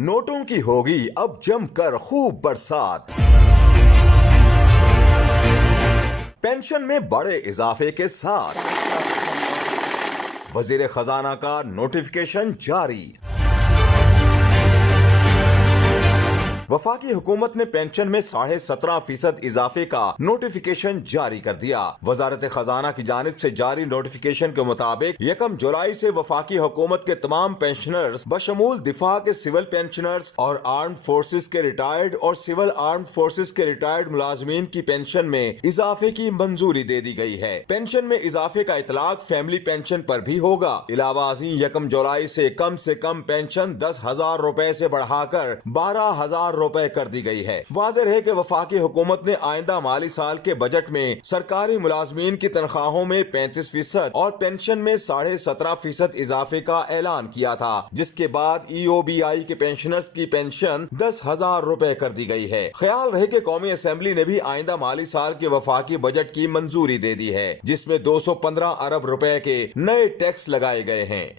नोटों की होगी अब जमकर खूब बरसात। पेंशन में बड़े इजाफे के साथ वजीर खजाना का नोटिफिकेशन जारी। वफाकी हुकूमत ने पेंशन में 17.5% इजाफे का नोटिफिकेशन जारी कर दिया। वजारत खजाना की जानिब से जारी नोटिफिकेशन के मुताबिक 1 जुलाई से वफाकी हुकूमत के तमाम पेंशनर्स बशमूल दिफा के सिविल पेंशनर्स और आर्म्ड फोर्सेस के रिटायर्ड और सिविल आर्म्ड फोर्सेस के रिटायर्ड मुलाजमीन की पेंशन में इजाफे की मंजूरी दे दी गई है। पेंशन में इजाफे का इतलाक फैमिली पेंशन पर भी होगा। इलावा 1 जुलाई से कम पेंशन 10,000 रुपए से बढ़ाकर 12,000 रुपए कर दी गई है। वाज़ेह है कि वफाकी हुकूमत ने आइंदा माली साल के बजट में सरकारी मुलाजमीन की तनख्वाहों में 35% और पेंशन में 17.5% इजाफे का ऐलान किया था, जिसके बाद EOBI के पेंशनर्स की पेंशन 10,000 रुपए कर दी गई है। ख्याल रहे कि कौमी असेंबली ने भी आइंदा माली साल के वफाकी बजट की मंजूरी दे दी है, जिसमें 215 अरब रुपए के नए टैक्स लगाए गए हैं।